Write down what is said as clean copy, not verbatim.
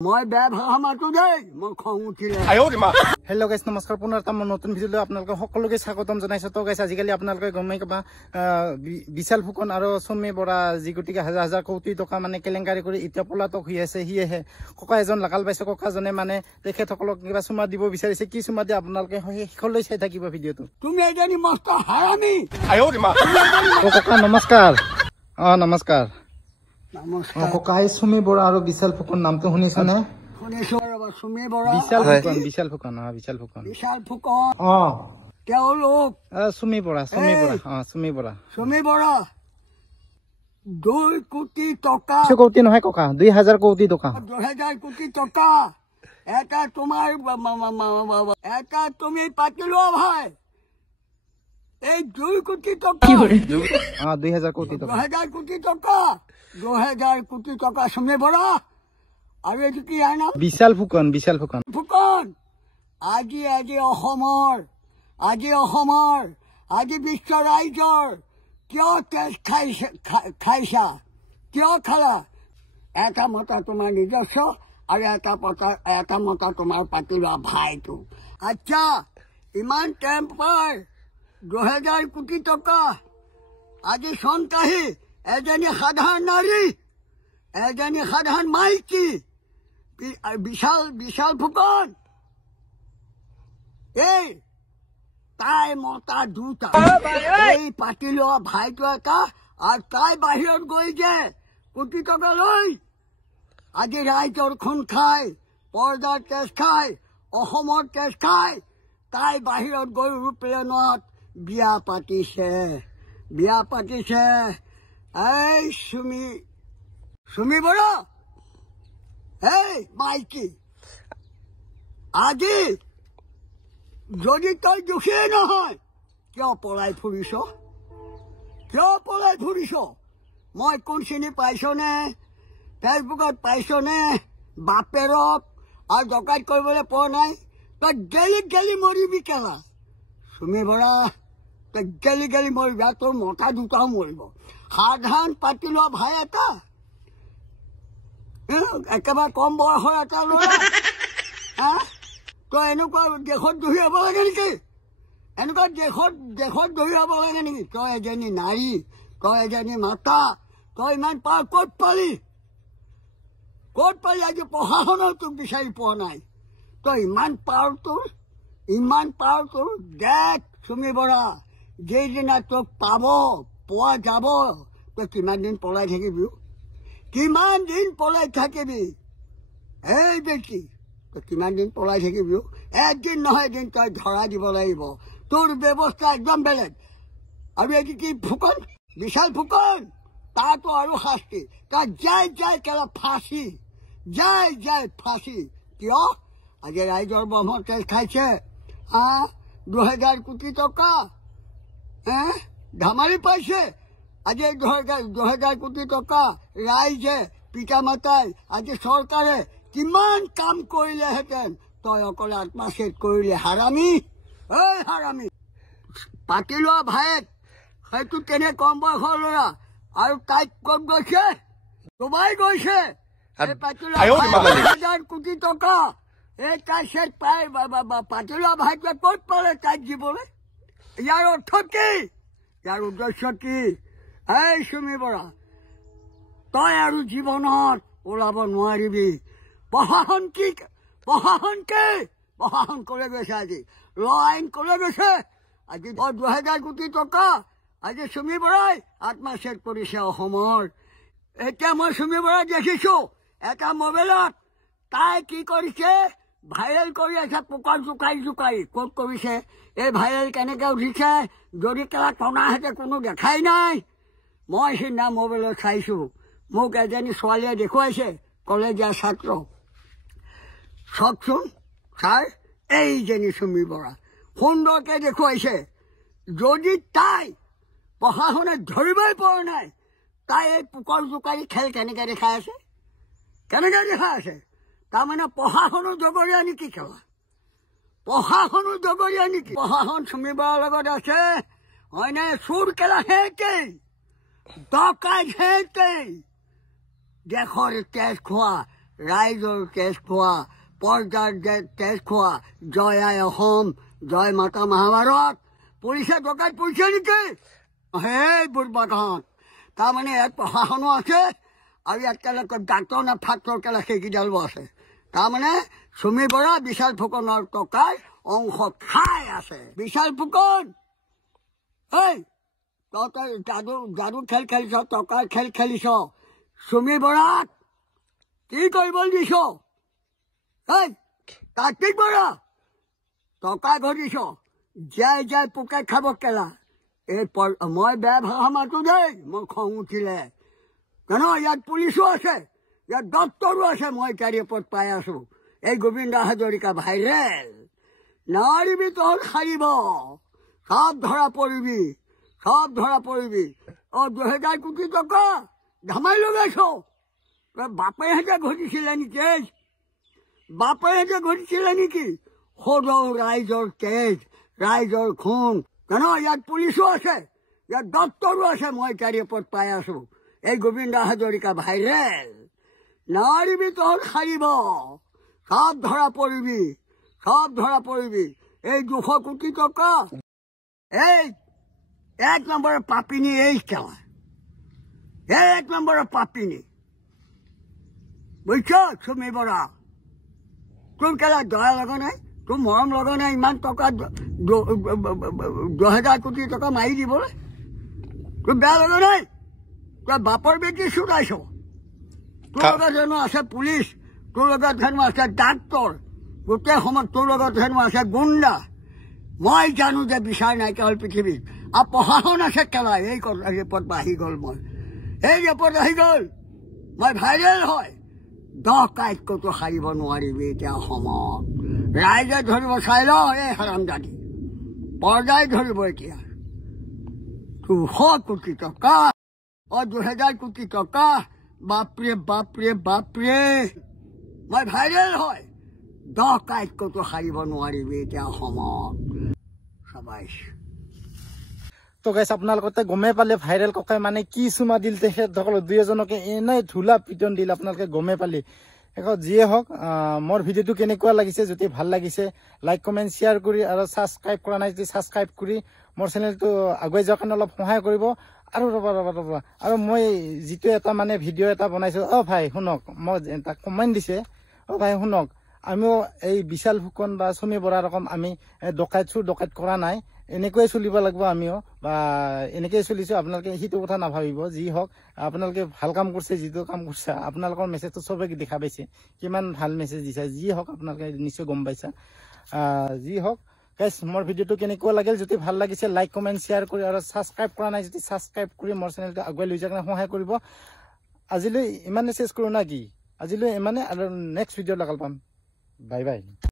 মই বেয়া ভাষা মাতো দেই মই খং উঠিলে হেল্ল' গাইছ নমস্কাৰ পুনৰ এটা নতুন ভিডিঅ' লৈ আপোনালোকক সকলোকে স্বাগতম জনাইছো। তো গাইছ আজিকালি আপোনালোকে গমেই পাবা বিশাল ফুকন আৰু চুমি বৰা যি গতিকে হাজাৰ হাজাৰ কোটি টকা মানে কেলেংকাৰী কৰি এতিয়া পলাতক হৈ আছে। সিয়েহে ককা এজন লাগাল পাইছে। ককাজনে মানে তেখেতসকলক কিবা চুমা দিব বিচাৰিছে। কি চুমা দিয়ে আপোনালোকে শেষলৈ চাই থাকিব ভিডিঅ'টো। তুমি এজনী মস্ত হাৰামী। ককা নমস্কাৰ। নমস্কাৰ নমস্কাৰ ককা। এই চুমি বৰা আৰু বিশাল ফুকন নামটো শুনিছেনে? শুনিছো ৰবা। চুমি বৰা বিশাল ফুকন বিশাল ফুকন বিশাল ফুকন বিশাল ফুকন তেওঁলোক চুমি বৰা চুমি বৰা চুমি বৰা চুমি বৰা 2 কোটি টকা কোটি নহয় ককা 2000 কোটি টকা 2000 কোটি টকা এটা তোমাৰ এটা তুমি পাতিলো ভাই। এই 2 কোটি টকা 2000 কোটি টকা 2000 কোটি টকা 2000 কোটি টকা চুমি বৰা। আৰু এইটো কি ইয়াৰ নাম? বিশাল ফুকন বিশাল ফুকন ফুকন। আজি অসমৰ আজি বিশ্ব ৰাইজৰ কিয় তেজ খাইছা কিয় খালা? এটা মতা তোমাৰ নিজস্ব আৰু এটা মতা তোমাৰ পাতি লোৱা ভাইটো। আচ্ছা ইমান টেম্পাৰ 2000 কোটি টকা আজি সন্তাহী এজনী সাধাৰণ নাৰী এজনী সাধাৰণ মাইকী বিশাল ফুকন। এই তাই মতা দুটা এই পাতি লোৱা ভাইটো এটা আৰু তাই বাহিৰত গৈ যে কোটি টকা লৈ আজি ৰাইজৰ খুন খাই পৰ্দাৰ তেজ খাই অসমৰ তেজ খাই তাই বাহিৰত গৈ এৰোপ্লেনত বিয়া পাতিছে। এই চুমি বৰা এই মাইকী আজি যদি তই দোষী নহয় কিয় পলাই ফুৰিছ? মই কোন চিনি পাইছনে? ফেচবুকত পাইছনে? বাপেৰক আৰু ডকাইত কৰিবলৈ পোৱা নাই? তই গেলি মৰিবি কেলা চুমি বৰা। তই গেলি মৰিবি আৰু তোৰ মতা দুটাও মৰিব। সাধাৰণ পাতি লোৱা ভাই এটা একেবাৰে কম বয়সৰ এটা ল'ৰা তই এনেকুৱা দেশত দহি হ'ব লাগে নেকি? এনেকুৱা দেশত দহি হ'ব লাগে নেকি? তই এজনী নাৰী তই এজনী মাতা তই ইমান পাৰ ক'ত পালি? আজি প্ৰশাসনেও তোক বিচাৰি পোৱা নাই। তই ইমান পাৰ তোৰ দেখ চুমি বৰা। যেইদিনা তোক পোৱা যাব তই কিমান দিন পলাই থাকিবি? এই বেটি তই কিমান দিন পলাই থাকিবি? একদিন নহয় এদিন তই ধৰা দিব লাগিব। তোৰ ব্যৱস্থা একদম বেলেগ। আৰু এইটো কি ফুকন বিশাল ফুকন তাতো আৰু শাস্তি। তাত যাই কেলা ফাঁচি ফাঁচি। কিয়? আজি ৰাইজৰ ব্ৰহ্ম তেজ খাইছে 2000 কোটি টকা ধেমালি পাইছে। আজি 2000 কোটি টকা ৰাইজে পিতা মাতাই আজি চৰকাৰে কিমান কাম কৰিলেহেঁতেন তই অকলে আত্মচ্ছেদ কৰিলে। হাৰামী পাতি লোৱা ভায়েক সেইটো কেনে কম বয়সৰ ল'ৰা আৰু তাইক ক'ত গৈছে? ডুবাই গৈছে। 2000 কোটি টকা এই তাই চেট পাই পাতি লোৱা ভাইটোৱে ক'ত পালে তাইক দিবলৈ? ইয়াৰ অৰ্থ কি? ইয়াৰ উদ্দেশ্য কি? এই চুমি বৰা তই আৰু জীৱনত ওলাব নোৱাৰিবি। প্ৰশাসন কলে গৈছে আজি ল আইন কলে গৈছে আজি 2000 কোটি টকা আজি চুমি বৰাই আত্মচ্ছেদ কৰিছে অসমৰ। এতিয়া মই চুমি বৰাই দেখিছো এটা মোবাইলত তাই কি কৰিছে ভাইৰেল কৰি আছে পোকৰ জোকাৰি ক'ত কৰিছে? এই ভাইৰেল কেনেকে উঠিছে? যদি কেলা টনাহেঁতে কোনো দেখাই নাই। মই সিদিনা মোবাইলত চাইছো মোক এজনী ছোৱালীয়ে দেখুৱাইছে কলেজীয়া ছাত্ৰ। চাওকচোন ছাৰ এইজনী চুমি বৰা সুন্দৰকে দেখুৱাইছে। যদি তাই প্ৰশাসনে ধৰিবই পৰা নাই তাই এই পোকৰ জোকাৰি খেল কেনেকে দেখাই আছে? তাৰমানে প্ৰশাসনো জগৰীয়া নেকি? প্ৰশাসন চুমি বৰাৰ লগত আছে হয়নে? চোৰ কেলা হেঁতেই ডকাইত হেঁতেই দেশৰ তেজ খোৱা ৰাইজৰ তেজ খোৱা, পৰ্দাৰ তেজ খোৱা, জয় আই অসম, জয় মাতা মহাভাৰত, পুলিচে ডকাইত পৰিছে নেকি? সেই বুঢ়বাগান তাৰমানে ইয়াত প্ৰশাসনো আছে আৰু ইয়াত কেনেকৈ ডাক্তৰ নে ফাক্তৰ কেলে সেইকেইডালো আছে। তাৰমানে চুমি বৰা বিশাল ফুকনৰ টকাৰ অংশ খাই আছে। বিশাল ফুকন, এই তই যাদু খেল খেলিছ, টকাৰ খেল খেলিছ, চুমি বৰাক কি কৰিব দিছ? এই কাৰ্তিক বৰা টকা ঘটিছ, জীয়াই জীয়াই পোকে খাব কেলা। এই মই বেয়া ভাষা মাতো দেই, মই খং উঠিলে। জানো ইয়াত পুলিচো আছে, ইয়াত ডক্তৰো আছে। মই গাড়ী ওপৰত পাই আছো। এই গোবিন্দ হাজৰিকা ভাইৰেল নোৱাৰিবি, তহঁত সাৰিব, চব ধৰা পৰিবি, সব ধৰা পৰিবি। 2000 কোটি টকা ধামাই লগাইছ। বাপেহঁতে ঘটিছিলে নেকি? বাপেহঁতে ঘটিছিলে নেকি? সদৌ ৰাইজৰ তেজ, ৰাইজৰ খুন। জানো ইয়াত পুলিচো আছে, ইয়াত ডক্তৰো আছে। মই গাড়ী ওপৰত পাই আছো। এই গোবিন্দ হাজৰিকা ভাইৰেল নোৱাৰিবি, তহঁত সাৰিব, সব ধৰা পৰিবি, সব ধৰা পৰিবি। এই 200 কোটি টকা এই 1 নম্বৰৰ পাপিনী। এই কেলা এই 1 নম্বৰৰ পাপিনী, বুজিছ? চুমি বৰা, তোৰ কেলা দয়া লগা নাই? তোৰ মৰম লগা নাই? ইমান টকা 2000 কোটি টকা মাৰি দিবলৈ তোৰ বেয়া লগা নাই? তই বাপৰ বেটি চুৰাইছ। তোৰ লগত হেনো আছে পুলিচ, তোৰ লগত হেনো আছে ডাক্তৰ, গোটেই সময়ত তোৰ লগত হেনো আছে গুণ্ডা। মই জানো যে বিচাৰ নাইকিয়া হ'ল পৃথিৱীত। আৰু প্ৰশাসন আছে কেলা। এই ৰেপৰ্ট আহি গ'ল, এই ৰেপৰ্ট আহি গ'ল। মই ভাইৰেল হয়। ডকাইত ক'তো সাৰিব নোৱাৰিবি এতিয়া অসমত। ৰাইজে ধৰিব, চাই ল। এই হাৰামজাদি পৰ্দাই ধৰিব এতিয়া। 200 কোটি টকা, 2000 কোটি টকা। বাপৰে বাপৰে বাপৰে, মই ভাইৰেল হয়। ডকাইত ক'তো সাৰিব নোৱাৰিবি এতিয়া অসমত। চাবাইছ। তো গাইছ আপোনালোকে গমেই পালে ভাইৰেল ককাই মানে কি চুমা দিল তেখেতসকলক, 2 এনেই ধূলা পিটন দিল। আপোনালোকে গমেই পালে। যিয়ে হওক, মোৰ ভিডিঅ'টো কেনেকুৱা লাগিছে, যদি ভাল লাগিছে লাইক কমেণ্ট শ্বেয়াৰ কৰি, আৰু ছাবস্ক্ৰাইব কৰা নাই যদি ছাবস্ক্ৰাইব কৰি মোৰ চেনেলটো আগুৱাই যোৱাৰ কাৰণে অলপ সহায় কৰিব। আৰু ৰ'বা, আৰু মই যিটো এটা মানে ভিডিঅ' এটা বনাইছো, ভাই শুনক, মই এটা কমেণ্ট দিছে, ভাই শুনক, আমিও এই বিশাল ফুকন বা চুমি বৰা ৰকম আমি ডকাইত কৰা নাই, এনেকৈয়ে চলিব লাগিব আমিও, বা এনেকৈয়ে চলিছো। আপোনালোকে সেইটো কথা নাভাবিব। যি হওক, আপোনালোকে ভাল কাম কৰিছে, যিটো কাম কৰিছে, আপোনালোকৰ মেছেজটো চবে দেখা পাইছে, কিমান ভাল মেছেজ দিছে। যি হওক, আপোনালোকে নিশ্চয় গম পাইছা। যি হওক গাইছ, মোৰ ভিডিঅ'টো কেনেকুৱা লাগিল, যদি ভাল লাগিছে লাইক কমেণ্ট শ্বেয়াৰ কৰি, আৰু ছাবস্ক্ৰাইব কৰা নাই যদি ছাবস্ক্ৰাইব কৰি মোৰ চেনেলটো আগুৱাই লৈ যোৱাৰ কাৰণে সহায় কৰিব। আজিলৈ ইমানে চেছ কৰোঁ না কি? আজিলৈ ইমানে, আৰু নেক্সট ভিডিঅ' লগাল পাম। Bye bye.